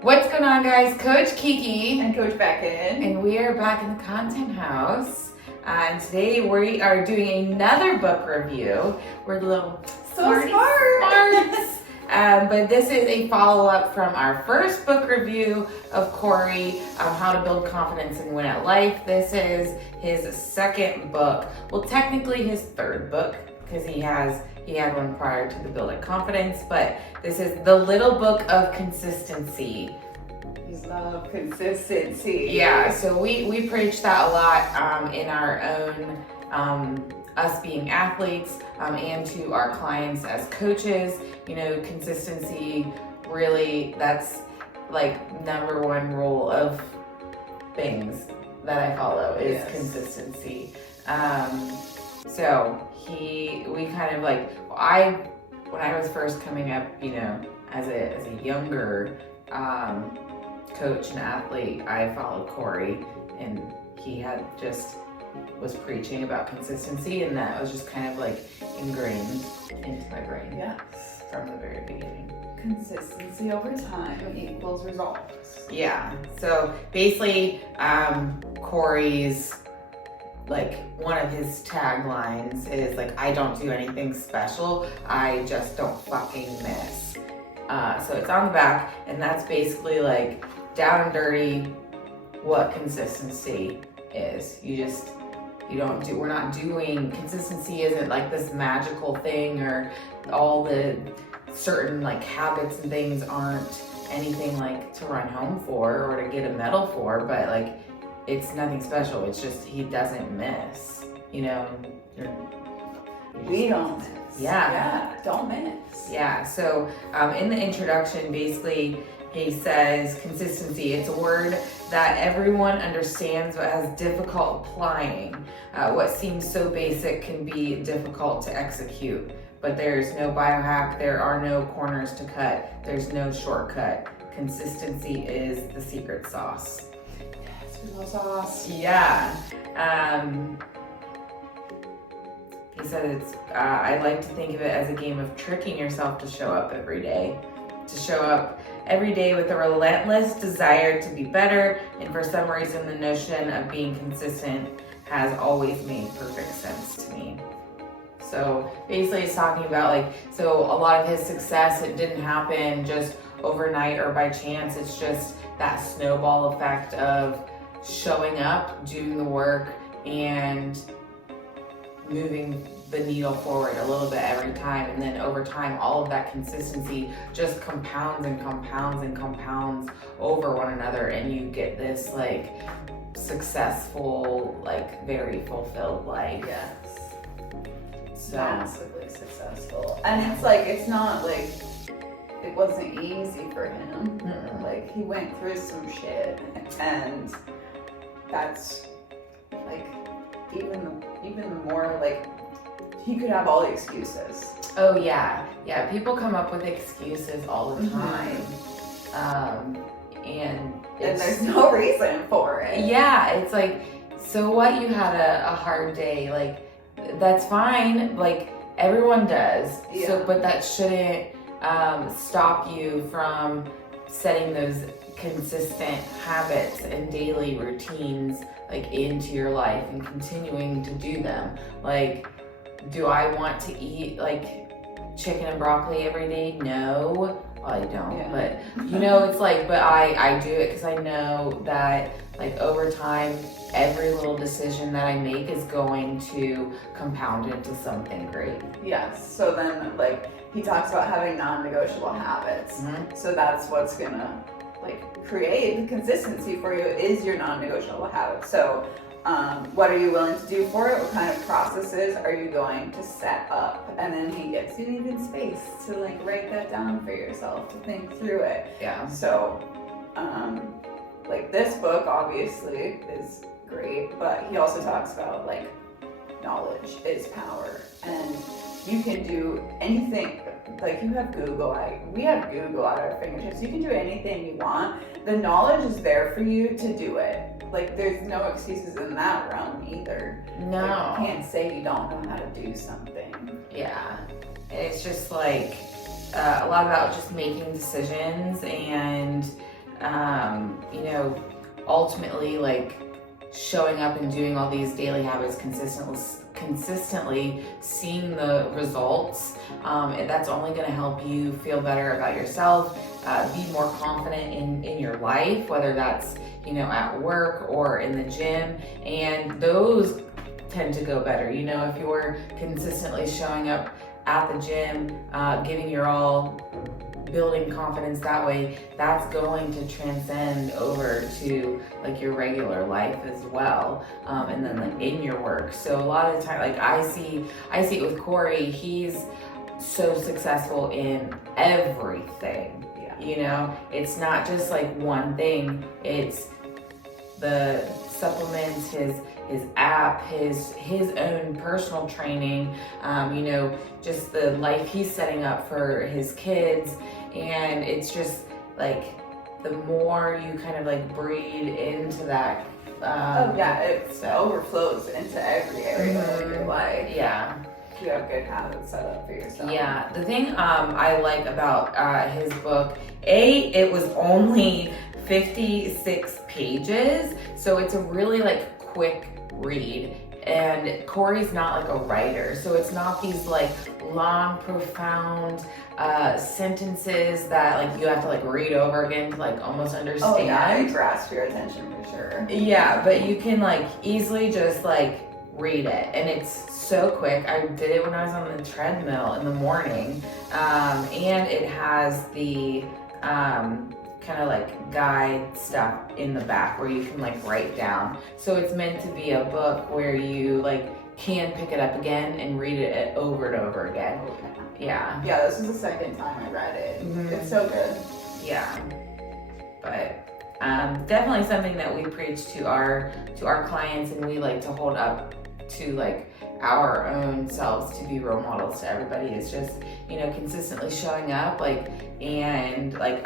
What's going on, guys? Coach Kiki and Coach Beckyn, and we are back in the content house. And today we are doing another book review. We're a little smart. But this is a follow-up from our first book review of Cory, How to Build Confidence and Win at Life. This is his second book. Well, technically his third book, because he had one prior to the Building Confidence, but this is the Little Book of Consistency. We love consistency. Yeah, so we preach that a lot in our own us being athletes and to our clients as coaches. You know, consistency, really, that's like number one rule of things that I follow is consistency. So we kind of like, when I was first coming up, you know, as a younger coach and athlete, I followed Cory, and he was preaching about consistency, and that was just kind of like ingrained into my brain. Yes. From the very beginning. Consistency over time equals results. Yeah. So basically, Cory's, like, one of his taglines is like, I don't do anything special, I just don't fucking miss. So it's on the back, and that's basically like down and dirty what consistency is. We're not doing, consistency isn't like this magical thing, or all the certain like habits and things aren't anything like to run home for or to get a medal for, but like, it's nothing special. It's just he doesn't miss, you know. We don't miss. Yeah, don't miss. Yeah, so in the introduction, basically, he says consistency, it's a word that everyone understands but has difficult applying. What seems so basic can be difficult to execute, but there's no biohack, there are no corners to cut, there's no shortcut. Consistency is the secret sauce. Sauce. Yeah. He said I like to think of it as a game of tricking yourself to show up every day. To show up every day with a relentless desire to be better, and for some reason the notion of being consistent has always made perfect sense to me. So basically he's talking about so a lot of his success, it didn't happen just overnight or by chance. It's just that snowball effect of showing up, doing the work, and moving the needle forward a little bit every time. And then over time, all of that consistency just compounds and compounds and compounds over one another, and you get this like successful, like very fulfilled life. Yes. So massively successful. And it's not like it wasn't easy for him. Mm-mm. Like, he went through some shit, and that's like even more like he could have all the excuses. Oh yeah, people come up with excuses all the time, and there's no reason for it. Yeah, it's like, so what? You had a hard day, like that's fine. Like everyone does. Yeah. So, but that shouldn't stop you from setting those consistent habits and daily routines like into your life and continuing to do them. Like, do I want to eat like chicken and broccoli every day? No, well, I don't. But you know, it's like, but I do it because I know that like over time, every little decision that I make is going to compound into something great. Yes. So then like he talks about having non-negotiable habits. Mm-hmm. So that's what's gonna like create the consistency for you is your non-negotiable habits. So what are you willing to do for it? What kind of processes are you going to set up? And then he gets you even space to like write that down for yourself, to think through it. Yeah. So like this book obviously is great, but he also talks about like knowledge is power, and you can do anything. Like, you have Google, we have Google at our fingertips. You can do anything you want. The knowledge is there for you to do it. Like, there's no excuses in that realm either. No. Like, you can't say you don't know how to do something. Yeah. And it's just like a lot about just making decisions and you know, ultimately like showing up and doing all these daily habits consistently seeing the results, and that's only going to help you feel better about yourself, be more confident in your life, whether that's, you know, at work or in the gym, and those tend to go better. You know, if you're consistently showing up at the gym, giving your all, building confidence that way, that's going to transcend over to like your regular life as well, and then like in your work. So a lot of the time, like I see it with Cory, he's so successful in everything. Yeah. You know, it's not just like one thing, it's the supplements, his app, his own personal training, you know, just the life he's setting up for his kids. And it's just like the more you kind of like breed into that, it overflows into every area of your life. Yeah. You have good habits set up for yourself. Yeah, the thing I like about his book, it was only 56 pages, so it's a really like quick read. And Cory's not like a writer, so it's not these like long, profound sentences that like you have to like read over again to like almost understand. Oh yeah, it grasps your attention for sure. Yeah, but you can like easily just like read it, and it's so quick. I did it when I was on the treadmill in the morning, and it has the kind of like guide stuff in the back where you can like write down. So it's meant to be a book where you like can pick it up again and read it over and over again. Okay. Yeah. Yeah, this is the second time I read it. Mhm. It's so good. Yeah. But definitely something that we preach to our clients, and we like to hold up to like our own selves to be role models to everybody. It's just, you know, consistently showing up, like, and like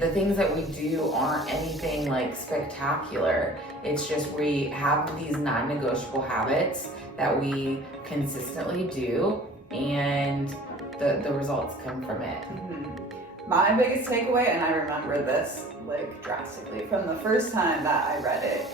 the things that we do aren't anything like spectacular. It's just we have these non-negotiable habits that we consistently do, and the results come from it. Mm-hmm. My biggest takeaway, and I remember this like drastically from the first time that I read it,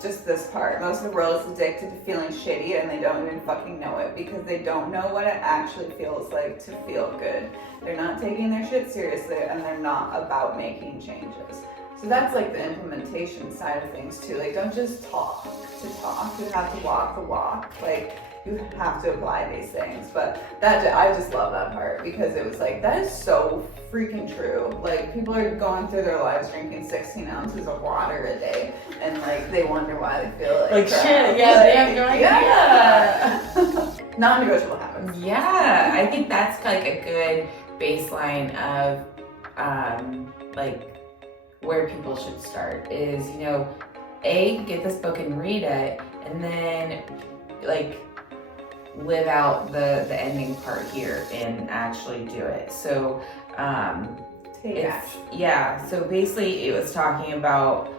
just this part. Most of the world is addicted to feeling shitty, and they don't even fucking know it because they don't know what it actually feels like to feel good. They're not taking their shit seriously, and they're not about making changes. So that's like the implementation side of things too. Like, don't just talk to talk. You have to walk the walk. Like, you have to apply these things. But I just love that part because it was like, that is so freaking true. Like, people are going through their lives drinking 16 ounces of water a day, and like they wonder why they feel like crap. Shit. Yeah, they have no idea. Yeah. Non-negotiable habits. Yeah, I think that's like a good baseline of like where people should start is, you know, get this book and read it, and then like live out the ending part here and actually do it. So Take action. Yeah, so basically it was talking about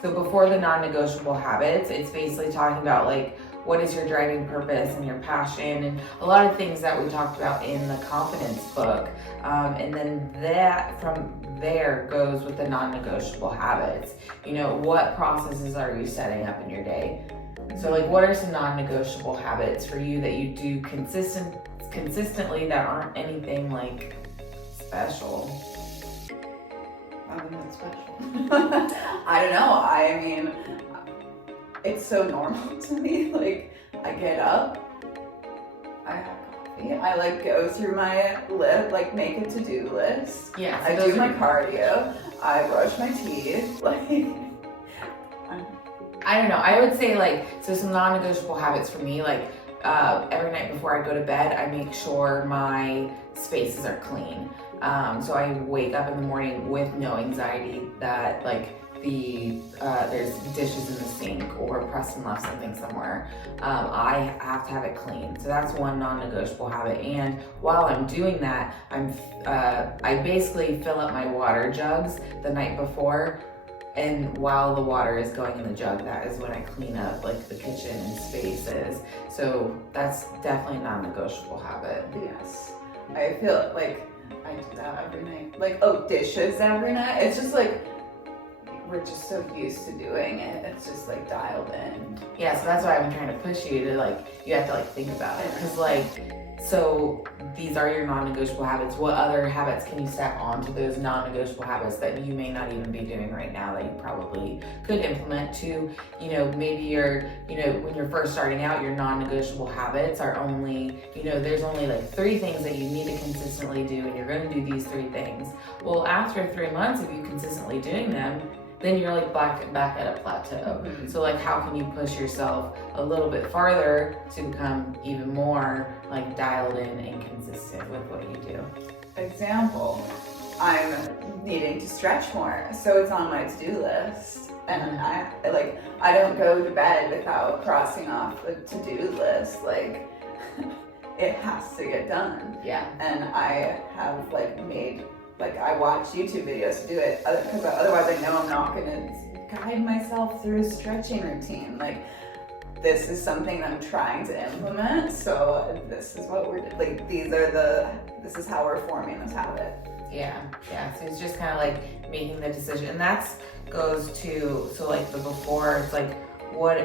so before the non-negotiable habits, it's basically talking about like what is your driving purpose and your passion, and a lot of things that we talked about in the confidence book, and then that from there goes with the non-negotiable habits. You know, what processes are you setting up in your day? So like, what are some non-negotiable habits for you that you do consistently that aren't anything like special? Nothing special. I don't know. I mean, it's so normal to me. Like, I get up, I have coffee, I like go through my list, like make a to-do list. Yeah, I do my cardio, I brush my teeth, like. I don't know. I would say like, so some non-negotiable habits for me, like every night before I go to bed, I make sure my spaces are clean. So I wake up in the morning with no anxiety that like there's dishes in the sink or Preston left something somewhere. I have to have it clean. So that's one non-negotiable habit. And while I'm doing that, I basically fill up my water jugs the night before. And while the water is going in the jug, that is when I clean up like the kitchen and spaces. So that's definitely a non-negotiable habit. Yes. I feel like I do that every night. Like, oh, dishes every night. It's just like, we're just so used to doing it. It's just like dialed in. Yeah, so that's why I've been trying to push you to like, you have to like think about it. Because like, so these are your non-negotiable habits. What other habits can you stack onto those non-negotiable habits that you may not even be doing right now that you probably could implement to, you know, maybe you're, you know, when you're first starting out, your non-negotiable habits are only, you know, there's only like 3 things that you need to consistently do, and you're going to do these 3 things. Well, after 3 months of you consistently doing them, then you're like back at a plateau. Mm-hmm. So like, how can you push yourself a little bit farther to become even more like dialed in and consistent with what you do? Example, I'm needing to stretch more, so it's on my to-do list. And I don't go to bed without crossing off a to-do list. Like, it has to get done. Yeah. And I have I watch YouTube videos to do it, because otherwise I know I'm not gonna guide myself through a stretching routine. Like, this is something I'm trying to implement, so this is what we're like. This is how we're forming this habit. Yeah. So it's just kind of like making the decision, and that's goes to, so like the before, it's like what do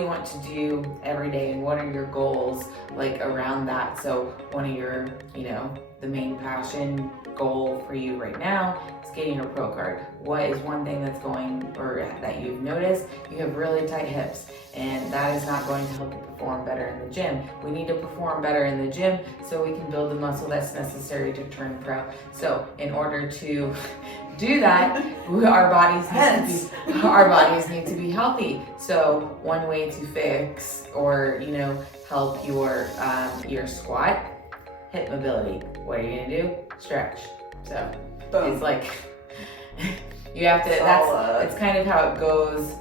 you want to do every day, and what are your goals like around that? So one of your, you know, the main passion goal for you right now is getting your pro card. What is one thing that's going, or that you've noticed? You have really tight hips, and that is not going to help you perform better in the gym. We need to perform better in the gym so we can build the muscle that's necessary to turn pro. So in order to do that, our bodies need to be healthy. So one way to fix, or, you know, help your squat, hip mobility. What are you gonna do? Stretch. So Boom. it's like you have to. It's kind of how it goes.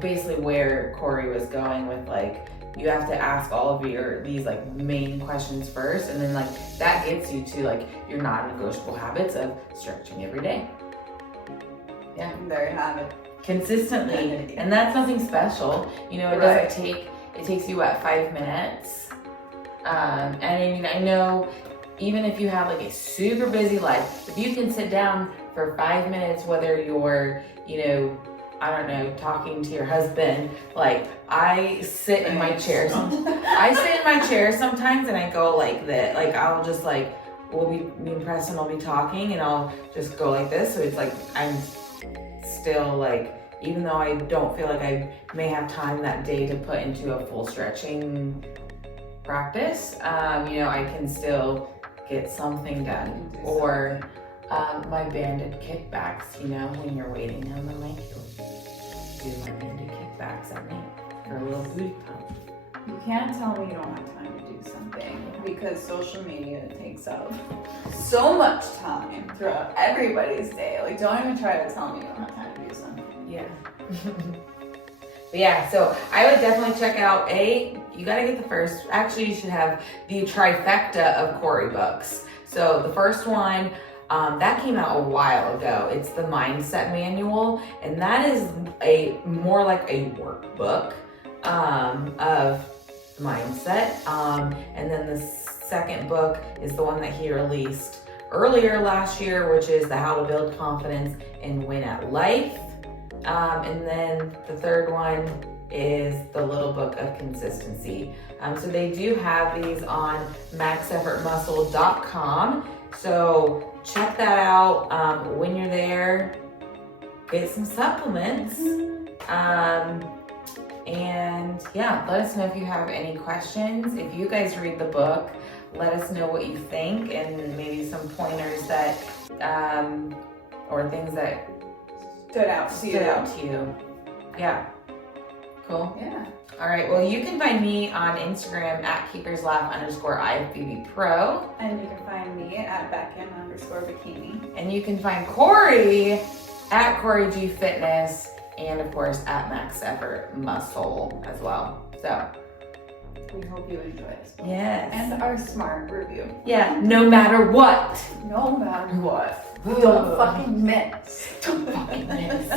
Basically, where Cory was going with, like, you have to ask all of these like main questions first, and then like that gets you to like your non-negotiable habits of stretching every day. Yeah, there you have it. Consistently, and that's nothing special. You know, it doesn't take. It takes you 5 minutes. And I mean, I know even if you have like a super busy life, if you can sit down for 5 minutes, whether you're, you know, I don't know, talking to your husband, like I sit in my chair. I sit in my chair sometimes, and I go like that. Like I'll just like, me and Preston will be talking, and I'll just go like this. So it's like I'm still like, even though I don't feel like I may have time that day to put into a full stretching practice, you know, I can still get something done. Or my banded kickbacks, you know, when you're waiting on the mic, you'll do my banded kickbacks at night for a little booty pump. You can't tell me you don't have time to do something, because social media takes up so much time throughout everybody's day. Like, don't even try to tell me you don't have time to do something. Yeah. But yeah, so I would definitely check out you gotta get the first, actually you should have the trifecta of Cory books. So the first one, that came out a while ago. It's the Mindset Manual, and that is more like a workbook of mindset. And then the second book is the one that he released earlier last year, which is the How to Build Confidence and Win at Life. And then the third one is the Little Book of Consistency. So they do have these on maxeffortmuscle.com. So check that out. When you're there, get some supplements. And yeah, let us know if you have any questions. If you guys read the book, let us know what you think, and maybe some pointers that, or things that stood out to you. Yeah. Cool. Yeah. All right. Well, you can find me on Instagram at keeperslaugh_IFBB Pro. And you can find me at Beckyn_Bikini. And you can find Cory at Cory G Fitness, and of course at Max Effort Muscle as well. So we hope you enjoy this book. Yes. And our smart review. Yeah. No matter what. No matter what. Don't fucking miss. Don't fucking miss.